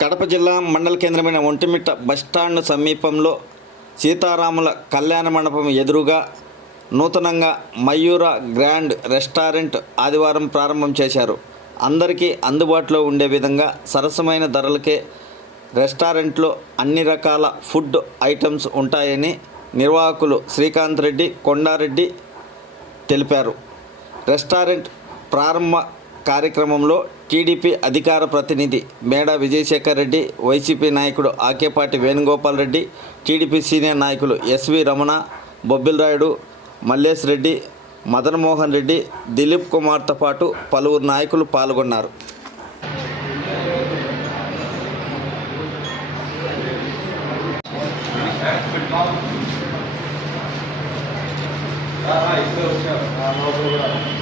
కడప జిల్లా మండల కేంద్రమైన ఒంటిమిట్ట బస్టాండ్ సమీపంలో సీతారాముల కళ్యాణ మండపం ఎదురుగా నూతనంగా మయూర గ్రాండ్ రెస్టారెంట్ ఆదివారం ప్రారంభం చేశారు. అందరికీ అందుబాటులో ఉండే విధంగా సరసమైన ధరలకే రెస్టారెంట్లో అన్ని రకాల ఫుడ్ ఐటమ్స్ ఉంటాయని నిర్వాహకులు శ్రీకాంత్ రెడ్డి, కొండారెడ్డి తెలిపారు. రెస్టారెంట్ ప్రారంభ కార్యక్రమంలో టీడీపీ అధికార ప్రతినిధి మేడా విజయశేఖర్ రెడ్డి, వైసీపీ నాయకుడు ఆకేపాటి వేణుగోపాల్ రెడ్డి, టీడీపీ సీనియర్ నాయకులు ఎస్వి రమణ, బొబ్బిల్ రాయుడు, మల్లేష్ రెడ్డి, మదన్ మోహన్ రెడ్డి, దిలీప్ కుమార్తో పాటు పలువురు నాయకులు పాల్గొన్నారు. ఇక్కడ వచ్చారు